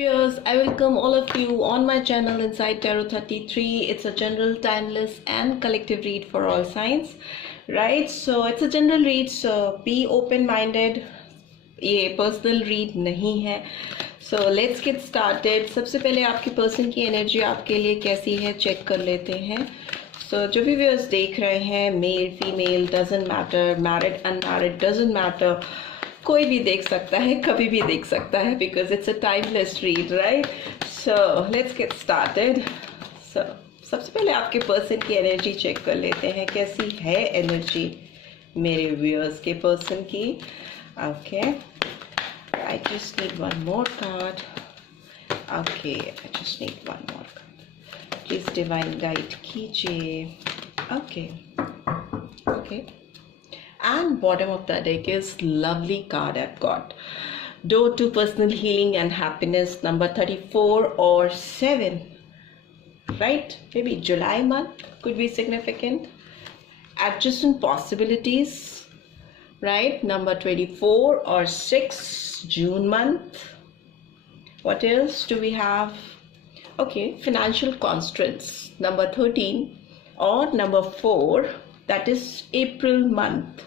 viewers, I welcome all of you on my channel Inside Tarot 33. It's a general, timeless and collective read for all signs, right? So it's a general read, so be open-minded. ये personal read नहीं है. सो let's get started. सबसे पहले आपके person की energy आपके लिए कैसी है चेक कर लेते हैं. सो जो भी व्यूअर्स देख रहे हैं, male female doesn't matter, married unmarried doesn't matter, कोई भी देख सकता है, कभी भी देख सकता है, because it's a timeless read, right? So let's get started. So सबसे पहले आपके पर्सन की एनर्जी चेक कर लेते हैं. कैसी है एनर्जी मेरे व्यूअर्स के पर्सन की? Okay, I just need one more card. Okay, I just need one more card. Please divine guide कीजिए. Okay, okay. And bottom of the deck is lovely card I've got. Door to personal healing and happiness, number 34 or 7. Right? Maybe July month could be significant. Adjacent possibilities. Right, number 24 or 6, June month. What else do we have? Okay, financial constraints, number 13 or number 4, that is April month.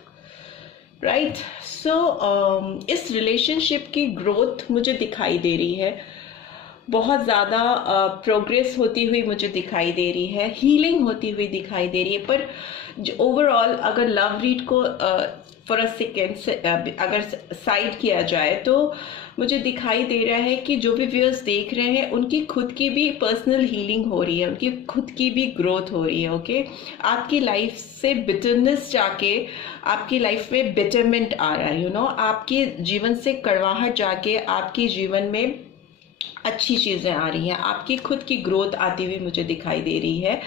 Right, so इस relationship की growth मुझे दिखाई दे रही है. बहुत ज़्यादा progress होती हुई मुझे दिखाई दे रही है, हीलिंग होती हुई दिखाई दे रही है. पर ओवरऑल अगर लव रीड को फॉर अ सेकेंड अगर साइड किया जाए तो मुझे दिखाई दे रहा है कि जो भी व्यूअर्स देख रहे हैं उनकी खुद की भी पर्सनल हीलिंग हो रही है, उनकी खुद की भी ग्रोथ हो रही है. ओके, आपकी लाइफ से बिटरनेस जाके आपकी लाइफ में बेटरमेंट आ रहा है. यू नो, आपके जीवन से कड़वाहट जाके आपके जीवन में अच्छी चीज़ें आ रही हैं. आपकी खुद की ग्रोथ आती हुई मुझे दिखाई दे रही है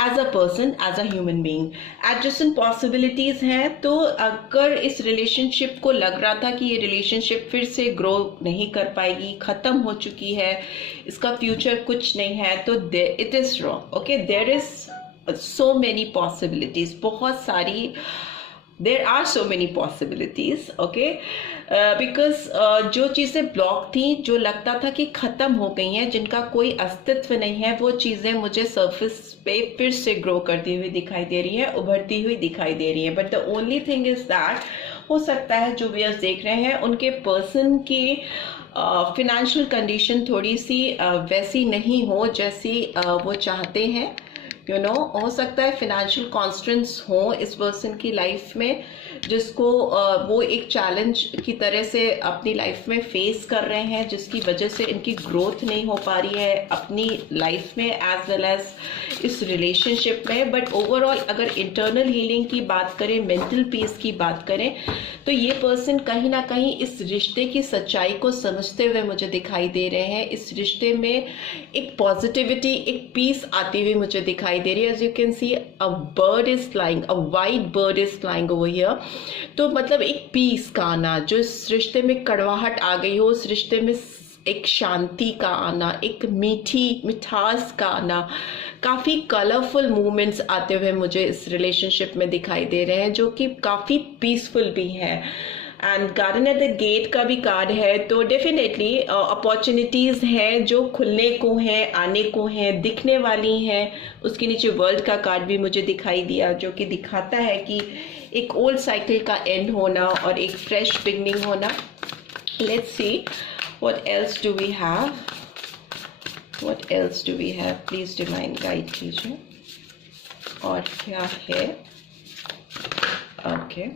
as a person, as a human being. एडजस्टेंट पॉसिबिलिटीज़ हैं. तो अगर इस रिलेशनशिप को लग रहा था कि ये रिलेशनशिप फिर से ग्रो नहीं कर पाएगी, ख़त्म हो चुकी है, इसका फ्यूचर कुछ नहीं है, तो it is wrong. Okay, there is so many possibilities, बहुत सारी, there are so many possibilities. Okay, because जो चीज़ें ब्लॉक थी, जो लगता था कि ख़त्म हो गई हैं, जिनका कोई अस्तित्व नहीं है, वो चीज़ें मुझे सरफेस पे फिर से ग्रो करती हुई दिखाई दे रही हैं, उभरती हुई दिखाई दे रही हैं. But the only thing is that हो सकता है जो व्यूअर्स देख रहे हैं उनके पर्सन की फिनेंशियल कंडीशन थोड़ी सी वैसी नहीं हो जैसी वो चाहते हैं. यू नो, हो सकता है फिनेंशियल कॉन्स्टेंट्स हो इस पर्सन की लाइफ में, जिसको वो एक चैलेंज की तरह से अपनी लाइफ में फेस कर रहे हैं, जिसकी वजह से इनकी ग्रोथ नहीं हो पा रही है अपनी लाइफ में एज वेल एज इस रिलेशनशिप में. बट ओवरऑल अगर इंटरनल हीलिंग की बात करें, मेंटल पीस की बात करें, तो ये पर्सन कहीं ना कहीं इस रिश्ते की सच्चाई को समझते हुए मुझे दिखाई दे रहे हैं. इस रिश्ते में एक पॉजिटिविटी, एक पीस आती हुई मुझे दिखाई दे रही है. As you can see, a bird is flying, a white bird is flying over here. तो मतलब एक पीस का आना, जो इस रिश्ते में कड़वाहट आ गई हो, उस रिश्ते में एक शांति का आना, एक मीठी मिठास का आना, काफ़ी कलरफुल मूवमेंट्स आते हुए मुझे इस रिलेशनशिप में दिखाई दे रहे हैं, जो कि काफ़ी पीसफुल भी हैं. And garden at the gate का भी कार्ड है, तो डेफिनेटली अपॉर्चुनिटीज़ हैं जो खुलने को हैं, आने को हैं, दिखने वाली हैं. उसके नीचे वर्ल्ड का कार्ड भी मुझे दिखाई दिया, जो कि दिखाता है कि एक ओल्ड साइकिल का एंड होना और एक फ्रेश बिगनिंग होना. Let's see what else do we have, what else do we have, please divine guide कीजिए. और क्या है? Okay,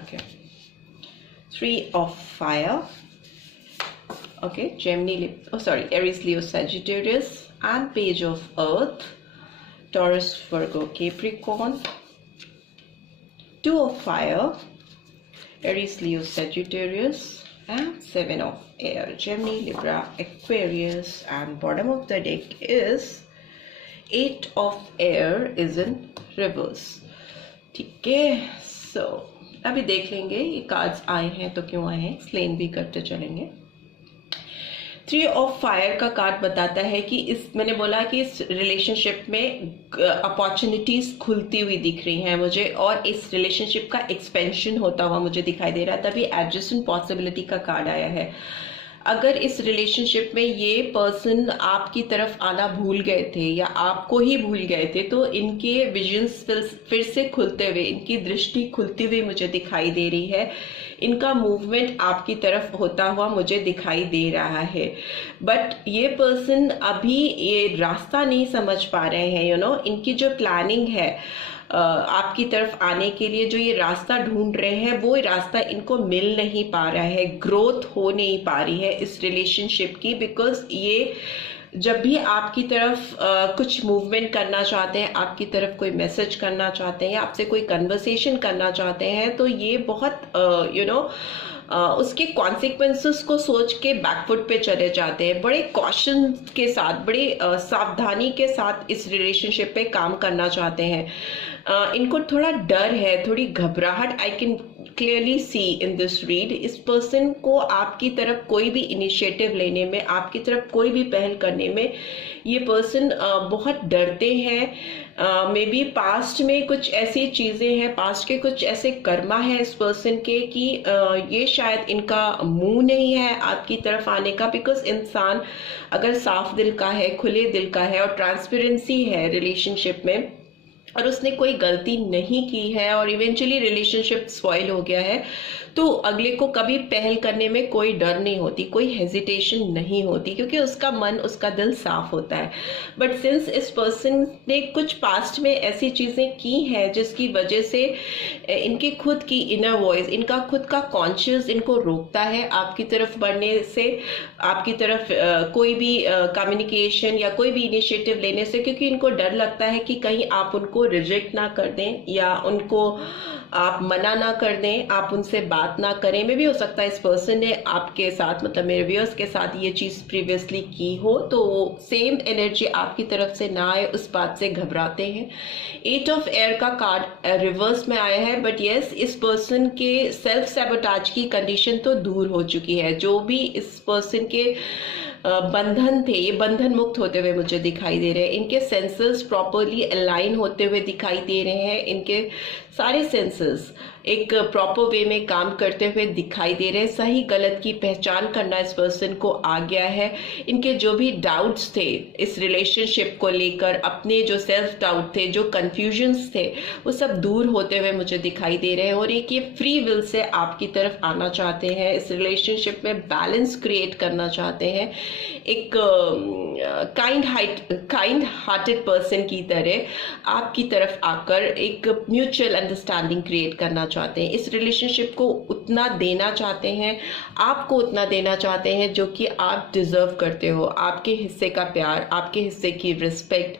okay, 3 of fire. Okay, Gemini, Aries, Leo, Sagittarius, and Page of Earth, Taurus, Virgo, Capricorn. 2 of fire, Aries, Leo, Sagittarius, and 7 of air, Gemini, Libra, Aquarius. And bottom of the deck is 8 of air is in reverse. ठीक है, so अभी देख लेंगे ये cards आए हैं तो क्यों आए हैं, एक्सप्लेन भी करते चलेंगे. 3 ऑफ फायर का कार्ड बताता है कि मैंने बोला कि इस रिलेशनशिप में अपॉर्चुनिटीज खुलती हुई दिख रही हैं मुझे, और इस रिलेशनशिप का एक्सपेंशन होता हुआ मुझे दिखाई दे रहा है, तभी एडजस्टमेंट पॉसिबिलिटी का कार्ड आया है। अगर इस रिलेशनशिप में ये पर्सन आपकी तरफ आना भूल गए थे या आपको ही भूल गए थे, तो इनके विजन्स फिर से खुलते हुए, इनकी दृष्टि खुलती हुई मुझे दिखाई दे रही है। इनका मूवमेंट आपकी तरफ होता हुआ मुझे दिखाई दे रहा है। बट ये पर्सन अभी ये रास्ता नहीं समझ पा रहे हैं, इनकी जो प्लानिंग है आपकी तरफ आने के लिए, जो ये रास्ता ढूंढ रहे हैं, वो रास्ता इनको मिल नहीं पा रहा है, ग्रोथ हो नहीं पा रही है इस रिलेशनशिप की। बिकॉज ये जब भी आपकी तरफ कुछ मूवमेंट करना चाहते हैं, आपकी तरफ कोई मैसेज करना चाहते हैं या आपसे कोई कन्वर्सेशन करना चाहते हैं, तो ये बहुत उसके कॉन्सिक्वेंसेस को सोच के बैकफुट पे चले जाते हैं। बड़े कॉशन के साथ, बड़े सावधानी के साथ इस रिलेशनशिप पे काम करना चाहते हैं। इनको थोड़ा डर है, थोड़ी घबराहट I can clearly see in this read. इस पर्सन को आपकी तरफ कोई भी इनिशिएटिव लेने में, आपकी तरफ कोई भी पहल करने में ये पर्सन बहुत डरते हैं। मे बी पास्ट में कुछ ऐसी चीजें हैं, पास्ट के कुछ ऐसे कर्मा है इस पर्सन के कि ये शायद इनका मुंह नहीं है आपकी तरफ आने का। बिकॉज इंसान अगर साफ दिल का है, खुले दिल का है और ट्रांसपेरेंसी है रिलेशनशिप में, और उसने कोई गलती नहीं की है और इवेंचुअली रिलेशनशिप स्पॉइल हो गया है, तो अगले को कभी पहल करने में कोई डर नहीं होती, कोई हेजिटेशन नहीं होती, क्योंकि उसका मन, उसका दिल साफ होता है। बट सिंस इस पर्सन ने कुछ पास्ट में ऐसी चीजें की हैं जिसकी वजह से इनकी खुद की इनर वॉइस, इनका खुद का कॉन्शियस इनको रोकता है आपकी तरफ बढ़ने से, आपकी तरफ कोई भी कम्युनिकेशन या कोई भी इनिशिएटिव लेने से, क्योंकि इनको डर लगता है कि कहीं आप उनको रिजेक्ट ना कर दें या उनको आप मना ना कर दें, आप उनसे बात ना करें। में भी हो सकता है इस पर्सन ने आपके साथ, मतलब मेरे व्यूअर्स के साथ ये चीज प्रीवियसली की हो, तो सेम एनर्जी आपकी तरफ से ना आए, उस बात से घबराते हैं। 8 ऑफ एयर का कार्ड रिवर्स में आया है, बट यस, इस पर्सन के सेल्फ सैबोटाज की कंडीशन तो दूर हो चुकी है। जो भी इस पर्सन के बंधन थे, ये बंधन मुक्त होते हुए मुझे दिखाई दे रहे हैं। इनके सेंसर्स प्रॉपरली अलाइन होते हुए दिखाई दे रहे हैं। इनके सारे सेंसर्स एक प्रॉपर वे में काम करते हुए दिखाई दे रहे हैं। सही गलत की पहचान करना इस पर्सन को आ गया है। इनके जो भी डाउट्स थे इस रिलेशनशिप को लेकर, अपने जो सेल्फ डाउट थे, जो कंफ्यूजन्स थे, वो सब दूर होते हुए मुझे दिखाई दे रहे हैं। और एक ये फ्री विल से आपकी तरफ आना चाहते हैं, इस रिलेशनशिप में बैलेंस क्रिएट करना चाहते हैं। एक काइंड हार्टेड पर्सन की तरह आपकी तरफ आकर एक म्यूचुअल अंडरस्टैंडिंग क्रिएट करना चाहते हैं। इस रिलेशनशिप को उतना देना चाहते हैं, आपको उतना देना चाहते हैं जो कि आप डिजर्व करते हो। आपके हिस्से का प्यार, आपके हिस्से की रिस्पेक्ट,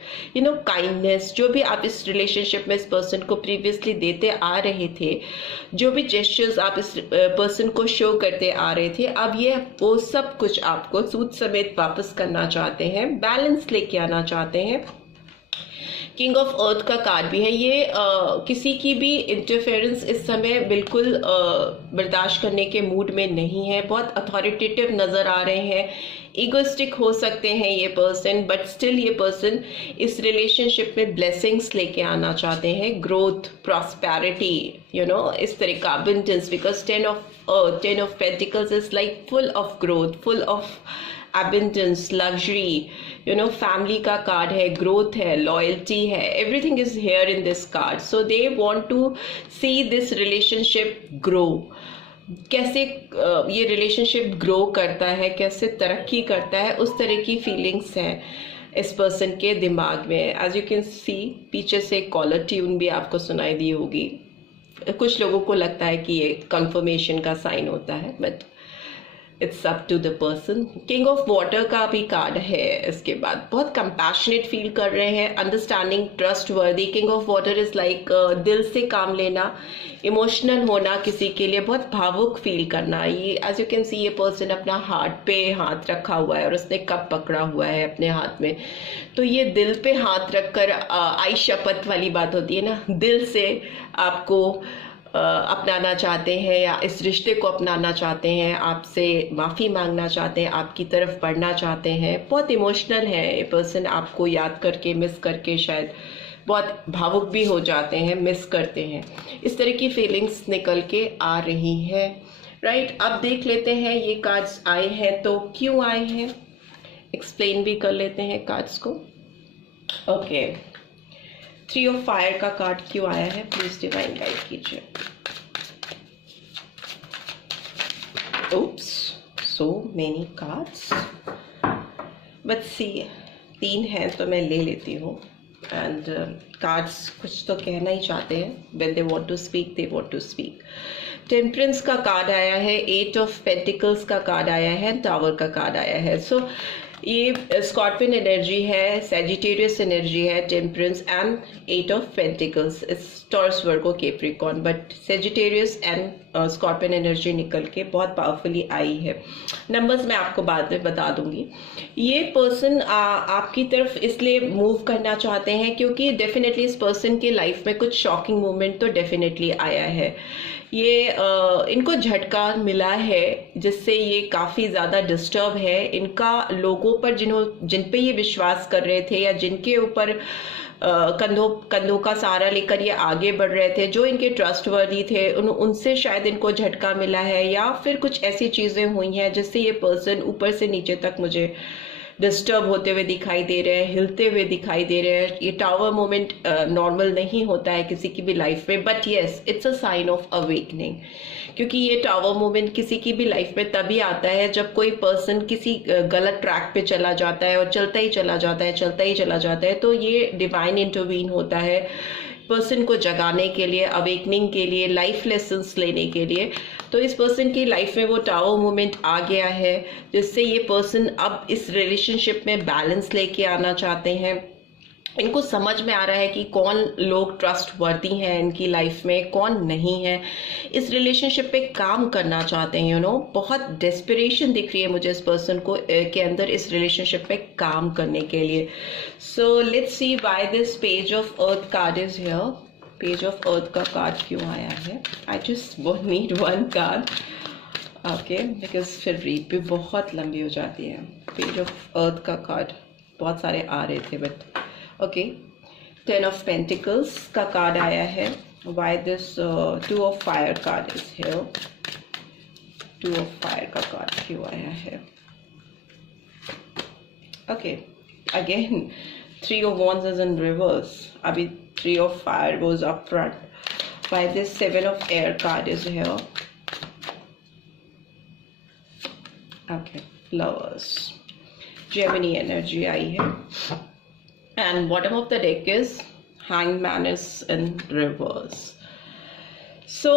काइंडनेस, जो भी आप इस रिलेशनशिप में इस पर्सन को प्रीवियसली देते आ रहे थे, जो भी जेस्चर्स आप इस पर्सन को शो करते आ रहे थे, अब ये वो सब कुछ आपको सूद समेत वापस करना चाहते हैं, बैलेंस लेके आना चाहते हैं। किंग ऑफ अर्थ का कार्ड भी है। ये किसी की भी इंटरफेरेंस इस समय बिल्कुल बर्दाश्त करने के मूड में नहीं है। बहुत अथॉरिटेटिव नजर आ रहे हैं, इगोइस्टिक हो सकते हैं ये पर्सन, बट स्टिल ये पर्सन इस रिलेशनशिप में ब्लेसिंग्स लेके आना चाहते हैं, ग्रोथ, प्रॉस्पेरिटी, इस तरह का abundance. Because 10 of pentacles is like full of growth, full of abundance, luxury, family का कार्ड है, ग्रोथ है, लॉयल्टी है, everything is here in this card. So they want to see this relationship grow. कैसे ये relationship grow करता है, कैसे तरक्की करता है, उस तरह की फीलिंग्स हैं इस पर्सन के दिमाग में। एज यू कैन सी, पीछे से कॉलर ट्यून भी आपको सुनाई दी होगी। कुछ लोगों को लगता है कि ये कंफर्मेशन का साइन होता है, but it's up to the person. King of water का भी कार्ड है इसके बाद। बहुत कंपैशनेट फील कर रहे हैं, अंडरस्टैंडिंग, ट्रस्ट वर्दी। King of water is like दिल से काम लेना, इमोशनल होना, किसी के लिए बहुत भावुक फील करना। ये एज यू कैन सी, ये पर्सन अपना हार्ट पे हाथ रखा हुआ है और उसने कप पकड़ा हुआ है अपने हाथ में। तो ये दिल पे हाथ रखकर आई शपथ वाली बात होती है ना, दिल से आपको अपनाना चाहते हैं या इस रिश्ते को अपनाना चाहते हैं, आपसे माफ़ी मांगना चाहते हैं, आपकी तरफ बढ़ना चाहते हैं। बहुत इमोशनल है ये पर्सन, आपको याद करके, मिस करके शायद बहुत भावुक भी हो जाते हैं, मिस करते हैं। इस तरह की फीलिंग्स निकल के आ रही है, राइट। अब देख लेते हैं ये कार्ड्स आए हैं तो क्यों आए हैं, एक्सप्लेन भी कर लेते हैं कार्ड्स को। ओके, 3 ऑफ फायर का कार्ड क्यों आया है, प्लीज डिवाइन गाइड कीजिए। oops, so many cards, but see 3 हैं तो मैं ले लेती हूँ। एंड कार्ड्स कुछ तो कहना ही चाहते हैं, when they want to speak they want to speak. Temperance का कार्ड आया है, 8 ऑफ पेंटिकल्स का कार्ड आया है, टावर का कार्ड आया है। सो ये स्कॉर्पियन एनर्जी है, सैजिटेरियस एनर्जी है, temperance and 8 of pentacles, Taurus Virgo Capricorn, but Sagittarius and scorpion energy निकल के बहुत पावरफुली आई है। नंबर्स मैं आपको बाद में बता दूंगी। ये पर्सन आपकी तरफ इसलिए मूव करना चाहते हैं क्योंकि डेफिनेटली इस पर्सन के लाइफ में कुछ शॉकिंग मोमेंट तो डेफिनेटली आया है। ये इनको झटका मिला है जिससे ये काफ़ी ज़्यादा डिस्टर्ब है। इनका लोगों पर जिन पे ये विश्वास कर रहे थे या जिनके ऊपर कंधों का सहारा लेकर ये आगे बढ़ रहे थे, जो इनके ट्रस्टवर्दी थे, उनसे शायद इनको झटका मिला है, या फिर कुछ ऐसी चीज़ें हुई हैं जिससे ये पर्सन ऊपर से नीचे तक मुझे डिस्टर्ब होते हुए दिखाई दे रहे हैं, हिलते हुए दिखाई दे रहे हैं। ये टावर मोमेंट नॉर्मल नहीं होता है किसी की भी लाइफ में, but yes it's a sign of awakening, क्योंकि ये टावर मोमेंट किसी की भी लाइफ में तभी आता है जब कोई पर्सन किसी गलत ट्रैक पे चला जाता है और चलता ही चला जाता है, चलता ही चला जाता है। तो ये डिवाइन इंटरवीन होता है पर्सन को जगाने के लिए, अवेकनिंग के लिए, लाइफ लेसन्स लेने के लिए। तो इस पर्सन की लाइफ में वो टावर मोमेंट आ गया है जिससे ये पर्सन अब इस रिलेशनशिप में बैलेंस लेके आना चाहते हैं। इनको समझ में आ रहा है कि कौन लोग ट्रस्ट वर्दी हैं इनकी लाइफ में, कौन नहीं है। इस रिलेशनशिप पे काम करना चाहते हैं, बहुत डेस्परेशन दिख रही है मुझे इस पर्सन को के अंदर इस रिलेशनशिप पे काम करने के लिए। So let's see why this page of earth card is here. Page of earth का कार्ड क्यों आया है? I just need 1 card, okay, because फिर रीड भी बहुत लंबी हो जाती है। पेज ऑफ अर्थ का कार्ड बहुत सारे आ रहे थे, बट ओके। 10 ऑफ पेंटिकल्स का कार्ड आया है। Why this 2 of fire card is here. 2 of fire का कार्ड क्यों आया है? Okay, again 3 of wands is in reverse. अभी 3 of fire goes up front. Why this 7 of air card is here? Okay, lovers. Gemini energy आई है। And bottom of the deck is hangman is in reverse. So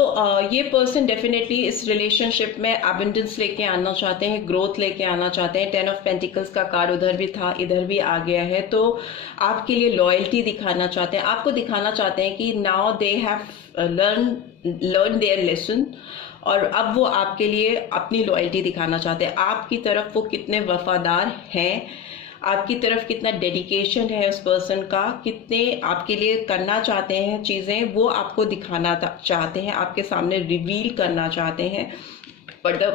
ये person definitely इस relationship में abundance लेके आना चाहते हैं, growth लेके आना चाहते हैं। 10 ऑफ पेंटिकल्स का कार्ड उधर भी था, इधर भी आ गया है। तो आपके लिए लॉयल्टी दिखाना चाहते हैं, आपको दिखाना चाहते हैं कि now they have learn their lesson, और अब वो आपके लिए अपनी लॉयल्टी दिखाना चाहते हैं। आपकी तरफ वो कितने वफादार हैं, आपकी तरफ कितना डेडिकेशन है उस पर्सन का, कितने आपके लिए करना चाहते हैं चीज़ें, वो आपको दिखाना चाहते हैं, आपके सामने रिवील करना चाहते हैं। But the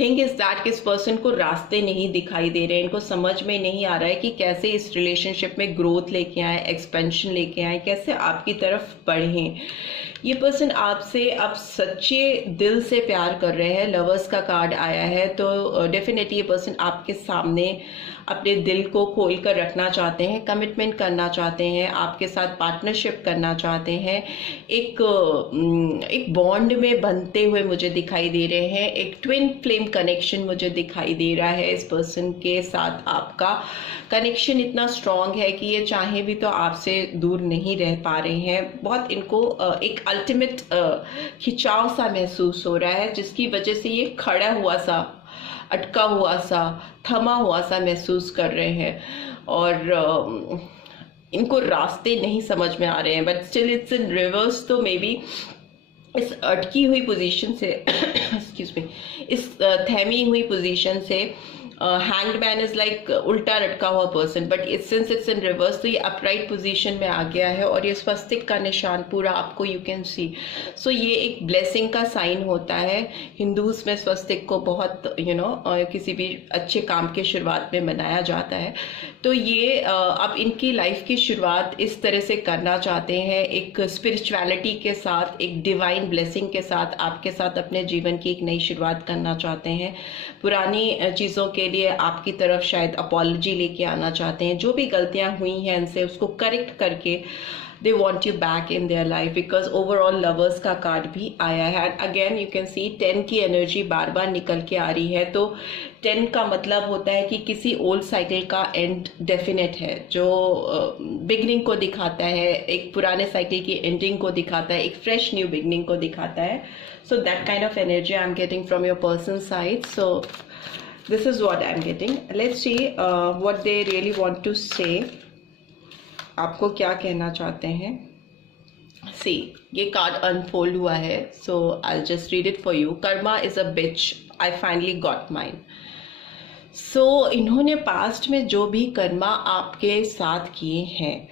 thing is that इस पर्सन को रास्ते नहीं दिखाई दे रहे हैं, इनको समझ में नहीं आ रहा है कि कैसे इस रिलेशनशिप में ग्रोथ लेके आए, एक्सपेंशन लेके आए, कैसे आपकी तरफ बढ़ें। ये पर्सन आपसे अब सच्चे दिल से प्यार कर रहे हैं। लवर्स का कार्ड आया है, तो डेफिनेटली ये पर्सन आपके सामने अपने दिल को खोल कर रखना चाहते हैं, कमिटमेंट करना चाहते हैं, आपके साथ पार्टनरशिप करना चाहते हैं, एक बॉन्ड में बनते हुए मुझे दिखाई दे रहे हैं। एक ट्विन फ्लेम कनेक्शन मुझे दिखाई दे रहा है। इस पर्सन के साथ आपका कनेक्शन इतना स्ट्रॉन्ग है कि ये चाहे भी तो आपसे दूर नहीं रह पा रहे हैं। बहुत इनको एक अल्टीमेट खिंचाव सा महसूस हो रहा है, जिसकी वजह से ये खड़ा हुआ सा, अटका हुआ सा, थमा हुआ सा महसूस कर रहे हैं, और इनको रास्ते नहीं समझ में आ रहे हैं। But still it's in reverse, तो मे बी इस अटकी हुई पोजीशन से एक्सक्यूज मी, इस थमी हुई पोजीशन से हैंग्ड मैन इज लाइक उल्टा लटका हुआ person, but since it's in reverse तो ये अपराइट पोजीशन में आ गया है और ये स्वस्तिक का निशान पूरा आपको यू कैन सी। सो ये एक ब्लेसिंग का साइन होता है। हिंदूज में स्वस्तिक को बहुत किसी भी अच्छे काम के शुरुआत में मनाया जाता है। तो ये अब इनकी लाइफ की शुरुआत इस तरह से करना चाहते हैं, एक स्पिरिचुअलिटी के साथ, एक डिवाइन ब्लेसिंग के साथ आपके साथ अपने जीवन की एक नई शुरुआत करना चाहते हैं। पुरानी चीज़ों के लिए आपकी तरफ शायद अपॉलॉजी लेके आना चाहते हैं, जो भी गलतियां हुई हैं इनसे उसको करेक्ट करके they want you back in their life, because overall lovers का कार्ड भी आया है। अगेन यू कैन सी 10 की एनर्जी बार बार निकल के आ रही है। तो 10 का मतलब होता है कि किसी ओल्ड साइकिल का एंड डेफिनेट है, जो बिगनिंग को दिखाता है, एक पुराने साइकिल की एंडिंग को दिखाता है, एक फ्रेश न्यू बिगनिंग को दिखाता है। So that kind of energy I am getting from your person side. So this is what I am getting. Let's see what they really want to say. आपको क्या कहना चाहते हैं। सी, ये कार्ड अनफोल्ड हुआ है, so I just read it for you. Karma is a bitch, I finally got mine. So इन्होंने past में जो भी कर्मा आपके साथ किए हैं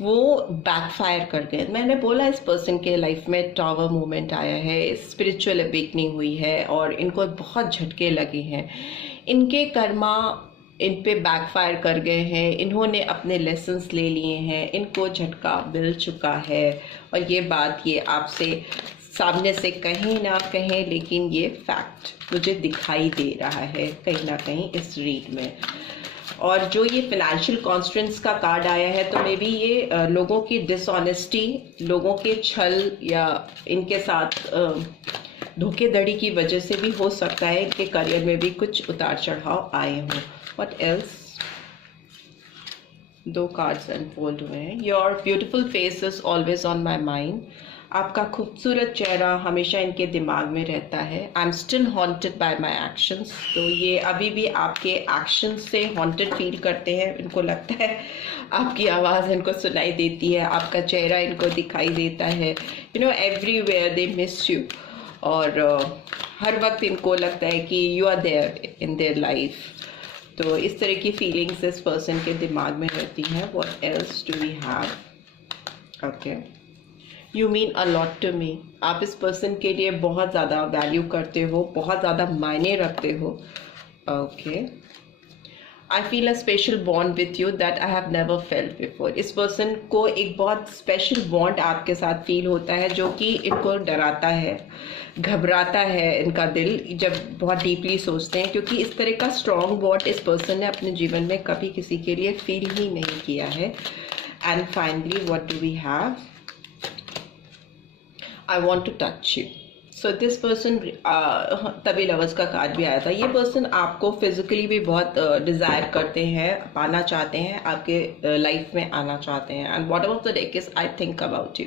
वो बैकफायर कर गए। मैंने बोला इस पर्सन के लाइफ में टावर मूवमेंट आया है, स्पिरिचुअल अवेकनिंग हुई है और इनको बहुत झटके लगे हैं। इनके कर्मा इन पे बैकफायर कर गए हैं, इन्होंने अपने लेसन्स ले लिए हैं, इनको झटका मिल चुका है और ये बात ये आपसे सामने से कहीं ना कहीं, लेकिन ये फैक्ट मुझे दिखाई दे रहा है कहीं ना कहीं इस रीड में। और जो ये फाइनेंशियल कॉन्स्टेंट्स का कार्ड आया है, तो मे बी ये लोगों की डिसऑनेस्टी, लोगों के छल या इनके साथ धोखेधड़ी की वजह से भी हो सकता है इनके करियर में भी कुछ उतार चढ़ाव आए हों। What else? 2 कार्ड्स अनफोल्ड हुए हैं। Your beautiful face is always on my mind. आपका खूबसूरत चेहरा हमेशा इनके दिमाग में रहता है। I am still haunted bye my actions. तो ये अभी भी आपके एक्शंस से हॉन्टेड फील करते हैं। इनको लगता है आपकी आवाज़ इनको सुनाई देती है, आपका चेहरा इनको दिखाई देता है। Everywhere they miss you. और हर वक्त इनको लगता है कि you are there in their life. तो इस तरह की फीलिंग्स इस पर्सन के दिमाग में रहती हैं। What else do we have? Okay, you mean a lot to me. आप इस पर्सन के लिए बहुत ज़्यादा वैल्यू करते हो, बहुत ज़्यादा मायने रखते हो। Okay, I feel a special bond with you that I have never felt before. इस पर्सन को एक बहुत स्पेशल बॉन्ड आपके साथ फील होता है, जो कि इनको डराता है, घबराता है इनका दिल जब बहुत डीपली सोचते हैं, क्योंकि इस तरह का स्ट्रॉन्ग बॉन्ड इस पर्सन ने अपने जीवन में कभी किसी के लिए फील ही नहीं किया है। And finally what do we have? I want to touch you. So this person, तभी लवर्स का कार्ड भी आया था। ये पर्सन आपको फिजिकली भी बहुत डिज़ायर करते हैं, पाना चाहते हैं, आपके लाइफ में आना चाहते हैं। And what ever the deck is, I think about you.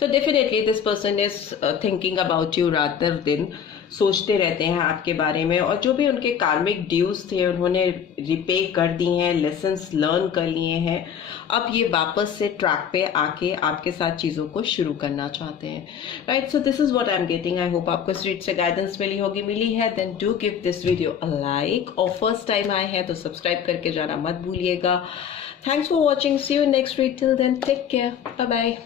So definitely this person is thinking about you रात दर दिन, सोचते रहते हैं आपके बारे में। और जो भी उनके कार्मिक ड्यूज थे उन्होंने रिपे कर दी हैं, लेसन्स लर्न कर लिए हैं। अब ये वापस से ट्रैक पे आके आपके साथ चीज़ों को शुरू करना चाहते हैं। Right, so this is what I am getting. I hope आपको इस रीड से गाइडेंस मिली होगी। मिली है then do give this video a like, और फर्स्ट टाइम आए हैं तो सब्सक्राइब करके जाना मत भूलिएगा। Thanks for watching, see you next read, till then take care, bye bye.